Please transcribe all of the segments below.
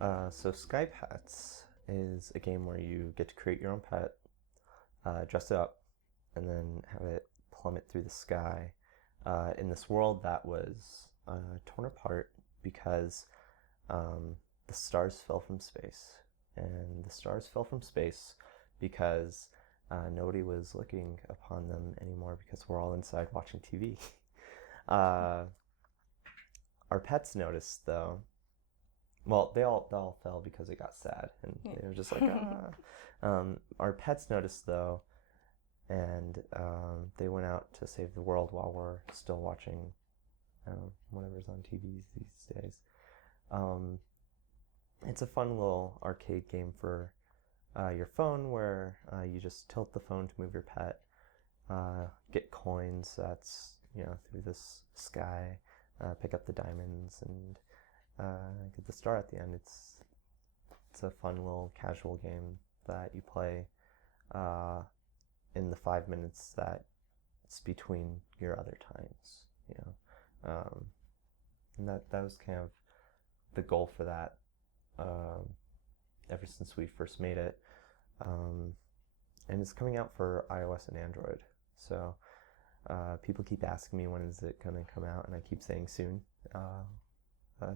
So Sky Pets is a game where you get to create your own pet, dress it up, and then have it plummet through the sky in this world that was torn apart because the stars fell from space. And the stars fell from space because nobody was looking upon them anymore because we're all inside watching TV. Our pets noticed, though. Well, they all fell because it got sad, and they were just like, ah. Our pets noticed, though, and they went out to save the world while we're still watching whatever's on TVs these days. It's a fun little arcade game for your phone where you just tilt the phone to move your pet, get coins that's through this sky, pick up the diamonds, and get the star at the end. It's a fun little casual game that you play in the 5 minutes that's between your other times. And that was kind of the goal for that ever since we first made it. And it's coming out for iOS and Android. So people keep asking me when is it going to come out, and I keep saying soon.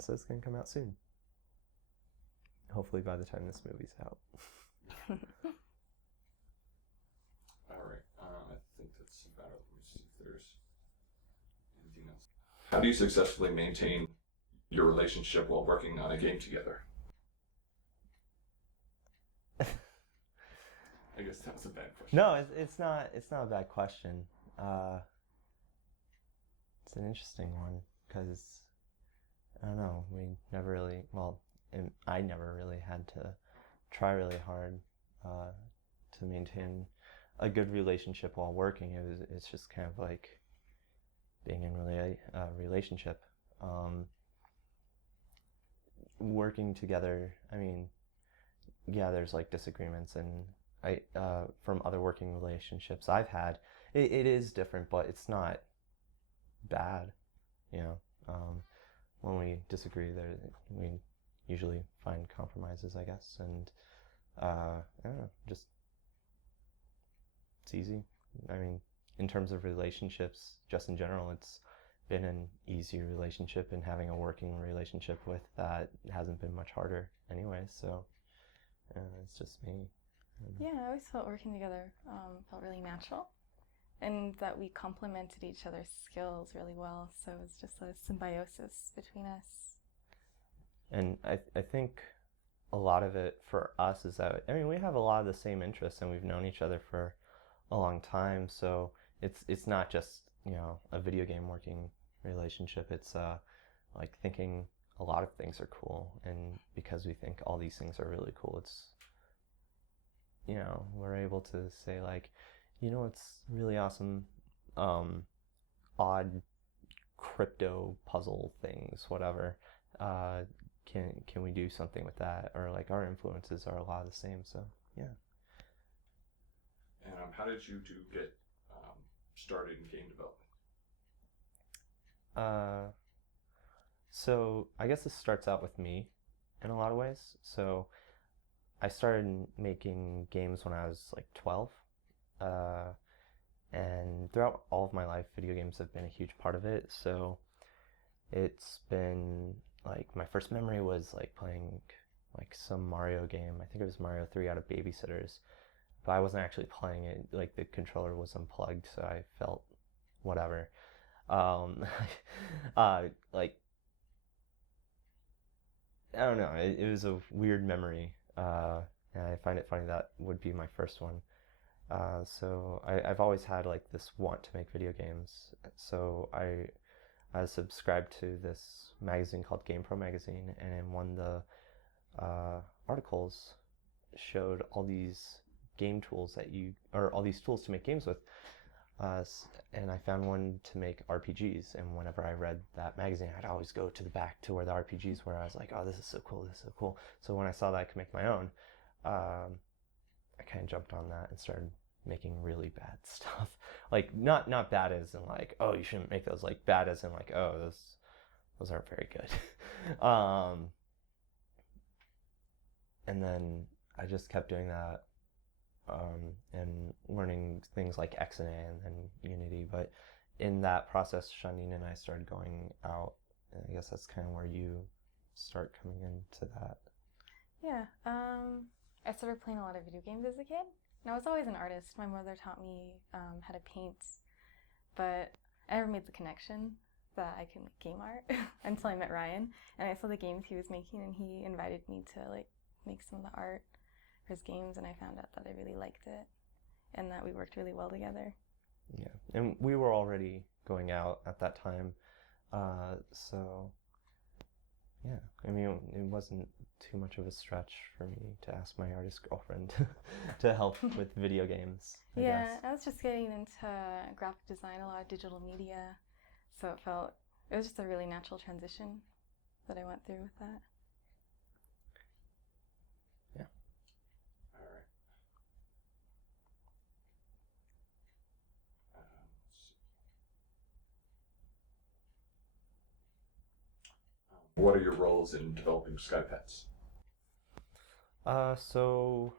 So it's going to come out soon. Hopefully by the time this movie's out. All right. I think that's about it. Let me see if there's anything else. How do you successfully maintain your relationship while working on a game together? I guess that was a bad question. No, it's not a bad question. It's an interesting one because I don't know. We never really, and I never really had to try really hard to maintain a good relationship while working. It's just kind of like being in a relationship. Working together, I mean, yeah, there's like disagreements, and from other working relationships I've had, it is different, but it's not bad, when we disagree, we usually find compromises, I guess, and I don't know, just it's easy. I mean, in terms of relationships, just in general, it's been an easy relationship, and having a working relationship with that hasn't been much harder anyway, so it's just me. Yeah, I always felt working together felt really natural, and that we complemented each other's skills really well, so it's just a symbiosis between us. And I think a lot of it for us is that, I mean, we have a lot of the same interests, and we've known each other for a long time, so it's not just, a video game working relationship. It's like thinking a lot of things are cool, and because we think all these things are really cool, it's, we're able to say like, it's really awesome, odd crypto puzzle things, whatever. Can we do something with that? Or like our influences are a lot of the same, so yeah. And how did you two get started in game development? So I guess this starts out with me in a lot of ways. So I started making games when I was like 12. And throughout all of my life, video games have been a huge part of it. So it's been like, my first memory was like playing like some Mario game. I think it was Mario 3 out of Babysitters. But I wasn't actually playing it. Like, the controller was unplugged, so I felt whatever. Like, I don't know. It was a weird memory. And I find it funny that would be my first one. So I've always had like this want to make video games. So I subscribed to this magazine called GamePro magazine, and in one of the articles showed all these game tools all these tools to make games with. And I found one to make RPGs, and whenever I read that magazine, I'd always go to the back to where the RPGs were. I was like, oh, this is so cool, this is so cool. So when I saw that I could make my own, I kind of jumped on that and started making really bad stuff. Like, not bad as in like, oh, you shouldn't make those, like bad as in like, oh, those aren't very good. and then I just kept doing that and learning things like XNA and then Unity. But in that process, Shandiin and I started going out, and I guess that's kind of where you start coming into that. Yeah, I started playing a lot of video games as a kid. And I was always an artist. My mother taught me how to paint, but I never made the connection that I can make game art until I met Ryan. And I saw the games he was making, and he invited me to like make some of the art for his games, and I found out that I really liked it and that we worked really well together. Yeah, and we were already going out at that time, so yeah, I mean, it wasn't too much of a stretch for me to ask my artist girlfriend to help with video games, I guess. I was just getting into graphic design, a lot of digital media, so it was just a really natural transition that I went through with that. Yeah. All right. Let's see. What are your roles in developing Sky Pets? So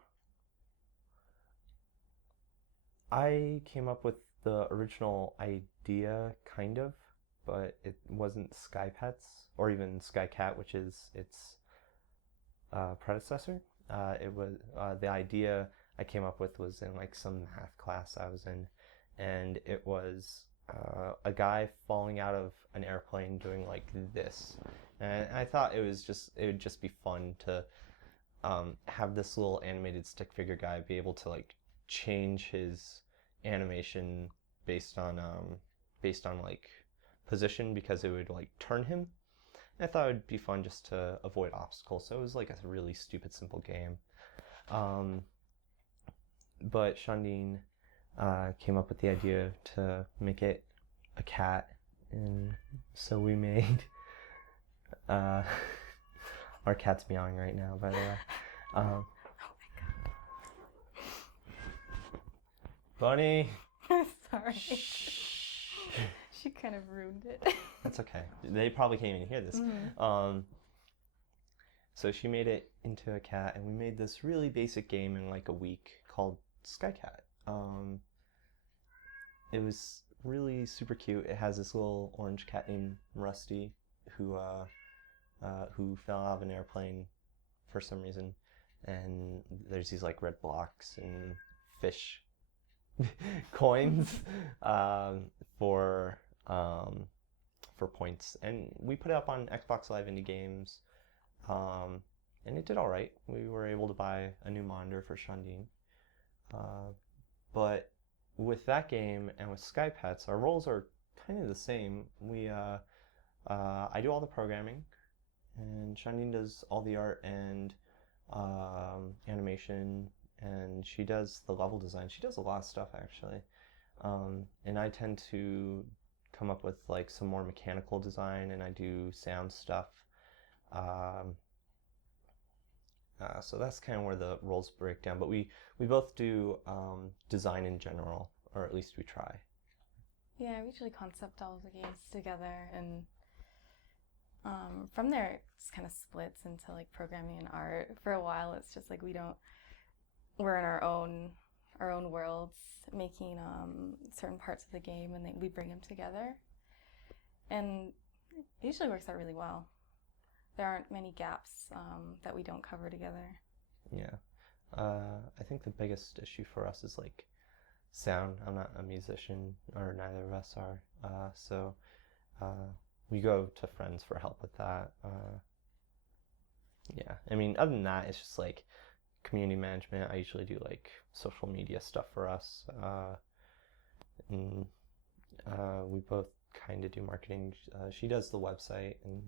I came up with the original idea, kind of, but it wasn't Sky Pets or even Sky Cat, which is its predecessor. It was the idea I came up with was in like some math class I was in, and it was a guy falling out of an airplane doing like this, and I thought it would just be fun to have this little animated stick figure guy be able to like change his animation based on like position, because it would like turn him. And I thought it would be fun just to avoid obstacles, so it was like a really stupid simple game. But Shandiin came up with the idea to make it a cat, and so we made our cat's meowing right now, by the way. Oh my Bunny! god. Sorry. She kind of ruined it. That's okay. They probably can't even hear this. So she made it into a cat, and we made this really basic game in like a week called Sky Cat. It was really super cute. It has this little orange cat named Rusty who fell out of an airplane for some reason, and there's these like red blocks and fish coins for points, and we put it up on Xbox Live Indie Games, and it did all right. We were able to buy a new monitor for Shandiin, but with that game and with Sky Pets, our roles are kind of the same. I do all the programming, and Shandiin does all the art and animation, and she does the level design. She does a lot of stuff, actually. And I tend to come up with like some more mechanical design, and I do sound stuff. So that's kind of where the roles break down. But we both do design in general, or at least we try. Yeah, we usually concept all of the games together, and from there it just kind of splits into like programming and art. For a while, it's just like we're in our own worlds, making certain parts of the game, and we bring them together, and it usually works out really well. There aren't many gaps that we don't cover together. Yeah, I think the biggest issue for us is like sound. I'm not a musician, or neither of us are, so we go to friends for help with that. Yeah, I mean, other than that, it's just like community management. I usually do like social media stuff for us, and we both kind of do marketing. She does the website, and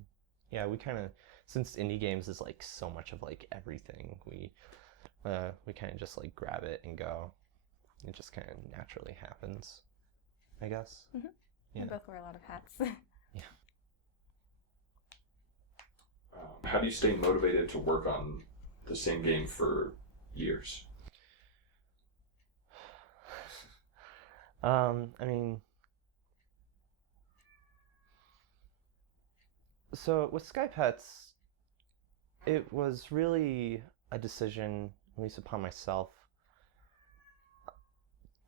yeah, we kind of, since indie games is like so much of like everything, we kind of just like grab it and go. It just kind of naturally happens, I guess. Mm-hmm. Yeah. We both wear a lot of hats. Yeah. How do you stay motivated to work on the same game for years? I mean, so with Sky Pets, it was really a decision, at least upon myself,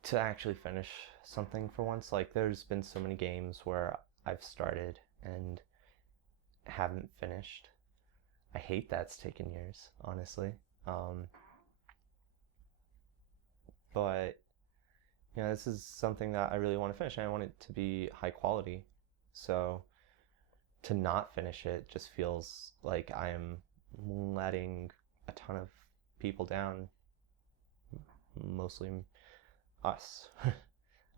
to actually finish something for once. Like, there's been so many games where I've started and haven't finished. I hate that it's taken years, honestly. But this is something that I really want to finish, and I want it to be high quality. So to not finish it just feels like I am letting a ton of people down, mostly us.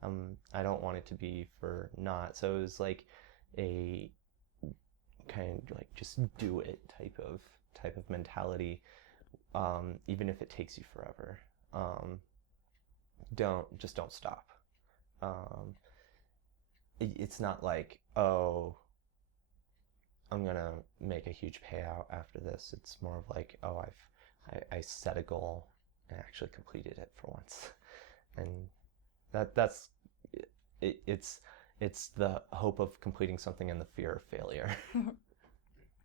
I don't want it to be for not. So it was like a kind of like just do it type of mentality, even if it takes you forever. Don't stop. It's not like, oh, I'm gonna make a huge payout after this. It's more of like, oh, I set a goal and actually completed it for once, and that's it, it's the hope of completing something and the fear of failure.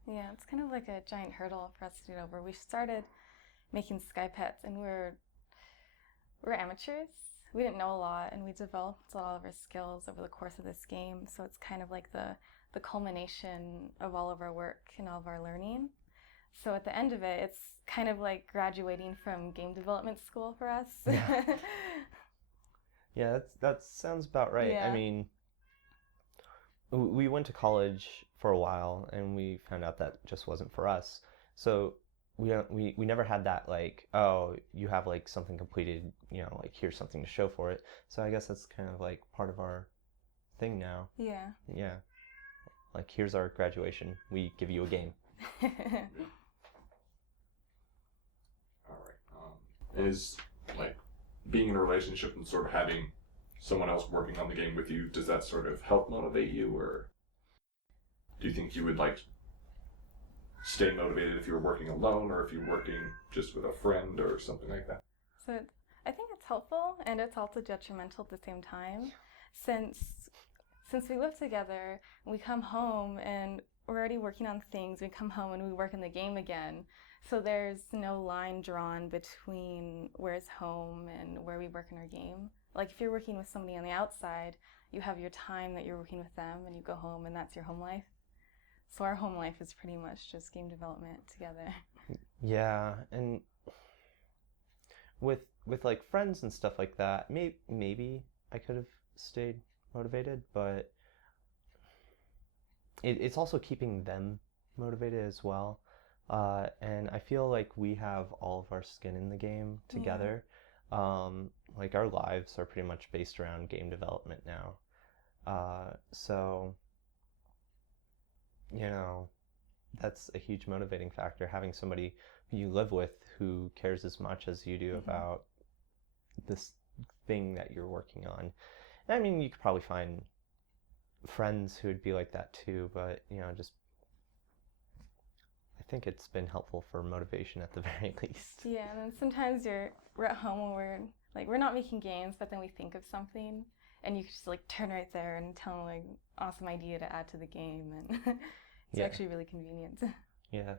Yeah, it's kind of like a giant hurdle for us to get over. We started making sky pets, and we're amateurs. We didn't know a lot, and we developed a lot of our skills over the course of this game. So it's kind of like the culmination of all of our work and all of our learning. So at the end of it, it's kind of like graduating from game development school for us. Yeah, yeah, that sounds about right. Yeah. I mean, we went to college for a while, and we found out that just wasn't for us. So we never had that, like, oh, you have like something completed, like here's something to show for it. So I guess that's kind of like part of our thing now. Yeah. Yeah. Like, here's our graduation. We give you a game. All right. Is like being in a relationship and sort of having someone else working on the game with you, does that sort of help motivate you, or do you think you would like stay motivated if you were working alone, or if you're working just with a friend or something like that? So I think it's helpful, and it's also detrimental at the same time. Since we live together, and we come home and we're already working on things, we come home and we work in the game again. So there's no line drawn between where's home and where we work in our game. Like, if you're working with somebody on the outside, you have your time that you're working with them, and you go home and that's your home life. So our home life is pretty much just game development together. Yeah, and with like friends and stuff like that, maybe I could have stayed motivated, but it's also keeping them motivated as well. And I feel like we have all of our skin in the game together. Yeah. Like, our lives are pretty much based around game development now. So that's a huge motivating factor, having somebody who you live with who cares as much as you do about this thing that you're working on. I mean, you could probably find friends who would be like that too, but just I think it's been helpful for motivation at the very least. Yeah, and then sometimes we're at home and we're not making games, but then we think of something, and you can just like turn right there and tell them like awesome idea to add to the game, and it's actually really convenient. Yeah.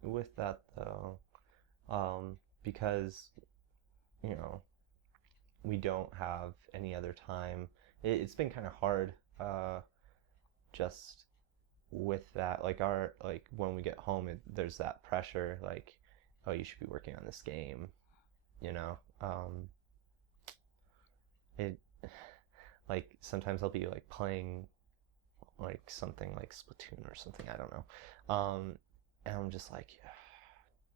With that though, because we don't have any other time, it's been kind of hard, just with that, like when we get home, there's that pressure, like, oh, you should be working on this game, it, like, sometimes I'll be like playing like something like Splatoon or something, I don't know, and I'm just like,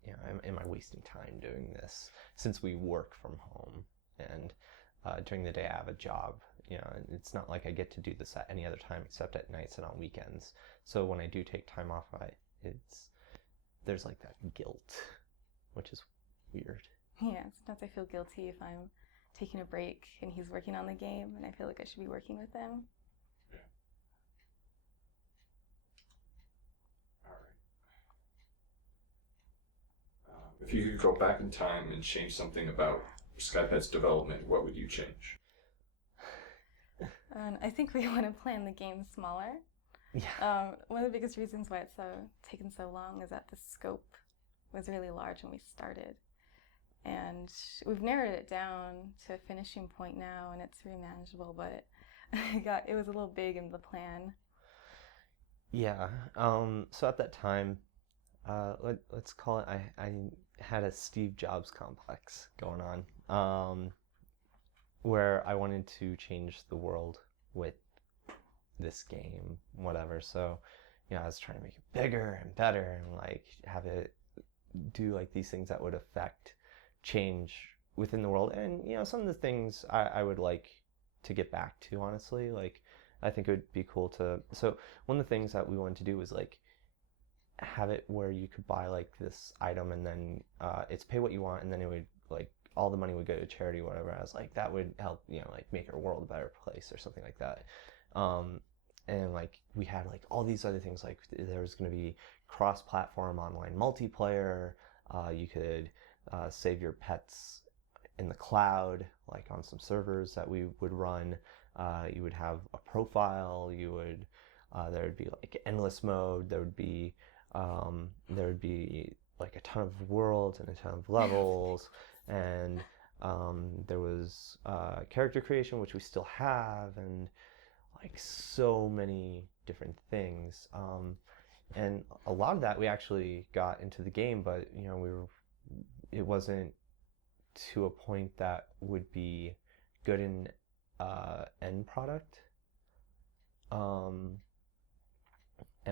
am I wasting time doing this, since we work from home, and during the day I have a job, it's not like I get to do this at any other time except at nights and on weekends. So when I do take time off, there's like that guilt, which is weird. Yeah, sometimes I feel guilty if I'm taking a break and he's working on the game, and I feel like I should be working with him. Yeah. All right. If you could go back in time and change something about Skypet's development, what would you change? I think we want to plan the game smaller. Yeah. One of the biggest reasons why it's taken so long is that the scope was really large when we started. And we've narrowed it down to a finishing point now, and it's very manageable, but it was a little big in the plan. Yeah. So at that time, let's call it, I had a Steve Jobs complex going on, where I wanted to change the world with this game, whatever. So, I was trying to make it bigger and better and like have it do like these things that would affect change within the world. And, some of the things I would like to get back to, honestly. Like, I think it would be cool to. So, one of the things that we wanted to do was like have it where you could buy like this item and then it's pay what you want, and then it would like all the money would go to charity or whatever. I was like, that would help, like make our world a better place or something like that. And like we had like all these other things, like there was going to be cross-platform online multiplayer. You could save your pets in the cloud, like on some servers that we would run. You would have a profile. There would be like endless mode. There would be like a ton of worlds and a ton of levels, and there was character creation, which we still have, and like so many different things. And a lot of that we actually got into the game, but it wasn't to a point that would be good in end product. And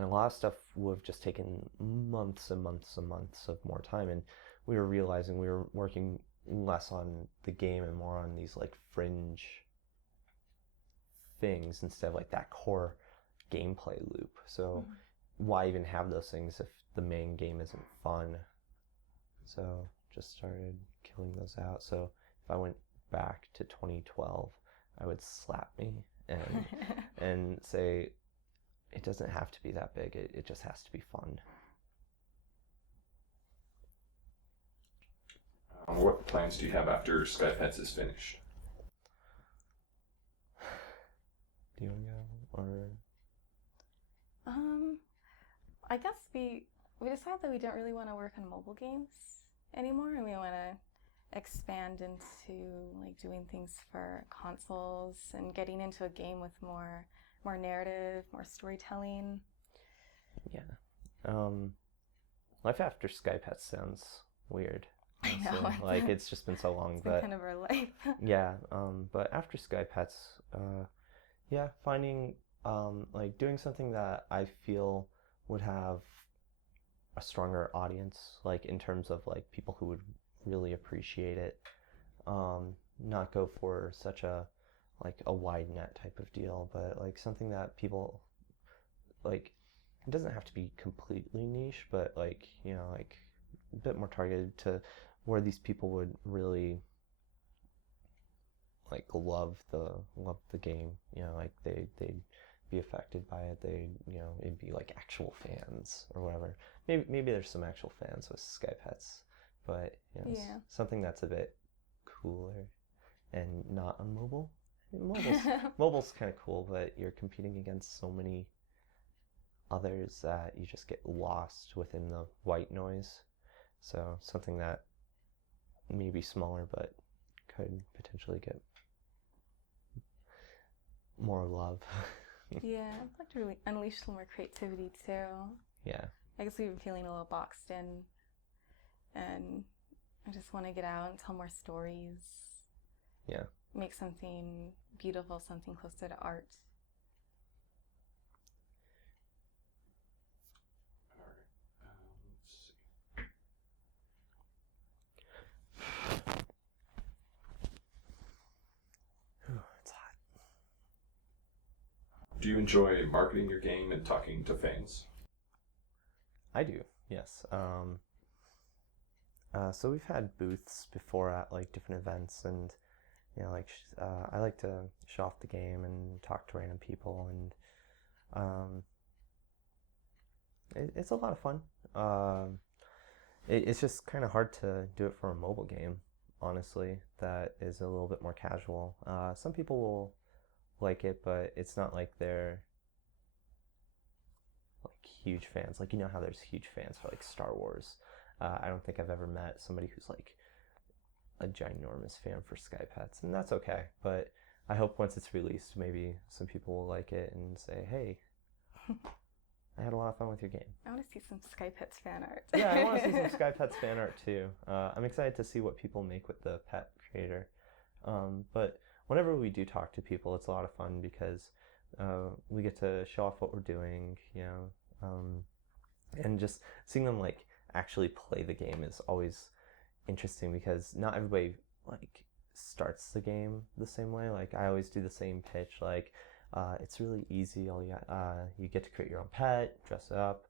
a lot of stuff would have just taken months and months and months of more time, and we were realizing we were working less on the game and more on these like fringe things instead of like that core gameplay loop. So why even have those things if the main game isn't fun? So just started killing those out. So if I went back to 2012, I would slap me and say, it doesn't have to be that big. It just has to be fun. What plans do you have after Sky Pets is finished? Do you want to go, or? I guess we decided that we don't really want to work on mobile games anymore, and we want to expand into like doing things for consoles and getting into a game with more narrative, more storytelling. Yeah. Life after Sky Pets sounds weird. Honestly. I know. Like it's just been so long, it's but been kind of our life. yeah. But after Sky Pets, yeah, finding like doing something that I feel would have a stronger audience, like in terms of like people who would really appreciate it. Not go for such a wide net type of deal, but like something that people like. It doesn't have to be completely niche, but like like a bit more targeted to where these people would really like love the game. Like they'd be affected by it. It'd be like actual fans or whatever. Maybe there's some actual fans with Sky Pets, but Yeah. something that's a bit cooler and not on mobile. Mobile's kind of cool, but you're competing against so many others that you just get lost within the white noise. So something that may be smaller but could potentially get more love. Yeah, I'd like to really unleash some more creativity too. Yeah. I guess we've been feeling a little boxed in, and I just want to get out and tell more stories. Yeah. Make something beautiful, something closer to art. It's hot. Do you enjoy marketing your game and talking to fans? I do, yes. So we've had booths before at like different events, and I like to show off the game and talk to random people, and it's a lot of fun. It's just kind of hard to do it for a mobile game, honestly. That is a little bit more casual. Some people will like it, but it's not like they're like huge fans. Like how there's huge fans for like Star Wars. I don't think I've ever met somebody who's like a ginormous fan for Sky Pets, and that's okay. But I hope once it's released, maybe some people will like it and say, hey, I had a lot of fun with your game. I want to see some Sky Pets fan art. Yeah, I want to see some Sky Pets fan art too. I'm excited to see what people make with the pet creator. But whenever we do talk to people, it's a lot of fun because we get to show off what we're doing, and just seeing them like actually play the game is always interesting because not everybody like starts the game the same way. Like I always do the same pitch, like it's really easy. You get to create your own pet, dress it up,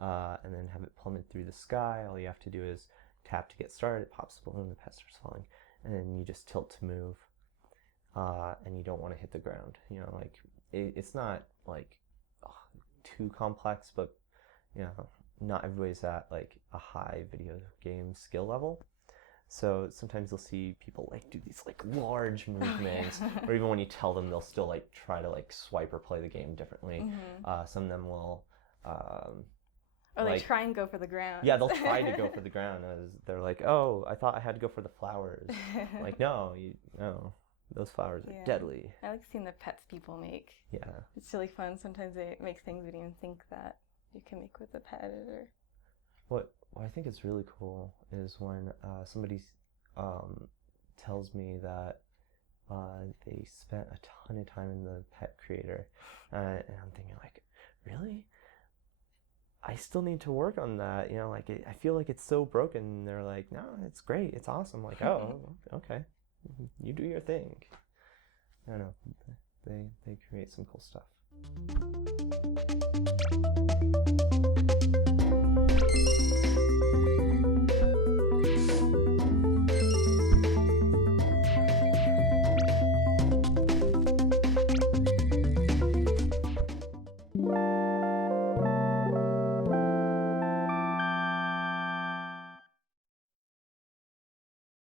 and then have it plummet through the sky. All you have to do is tap to get started. It pops the balloon, the pet starts falling, and then you just tilt to move. And you don't want to hit the ground. Like it's not like too complex, but not everybody's at like a high video game skill level. So sometimes you'll see people like do these like large movements, or even when you tell them, they'll still like try to like swipe or play the game differently. Some of them will. Or they try and go for the ground. Yeah, they'll try to go for the ground. As they're like, oh, I thought I had to go for the flowers. Like, no, those flowers are deadly. I like seeing the pets people make. Yeah. It's really fun. Sometimes they make things we didn't even think that you can make with the pet editor. What I think is really cool is when somebody tells me that they spent a ton of time in the pet creator, and I'm thinking like, really? I still need to work on that. Like I feel like it's so broken. And they're like, no, it's great, it's awesome. Like, oh, okay, you do your thing. I don't know. They create some cool stuff.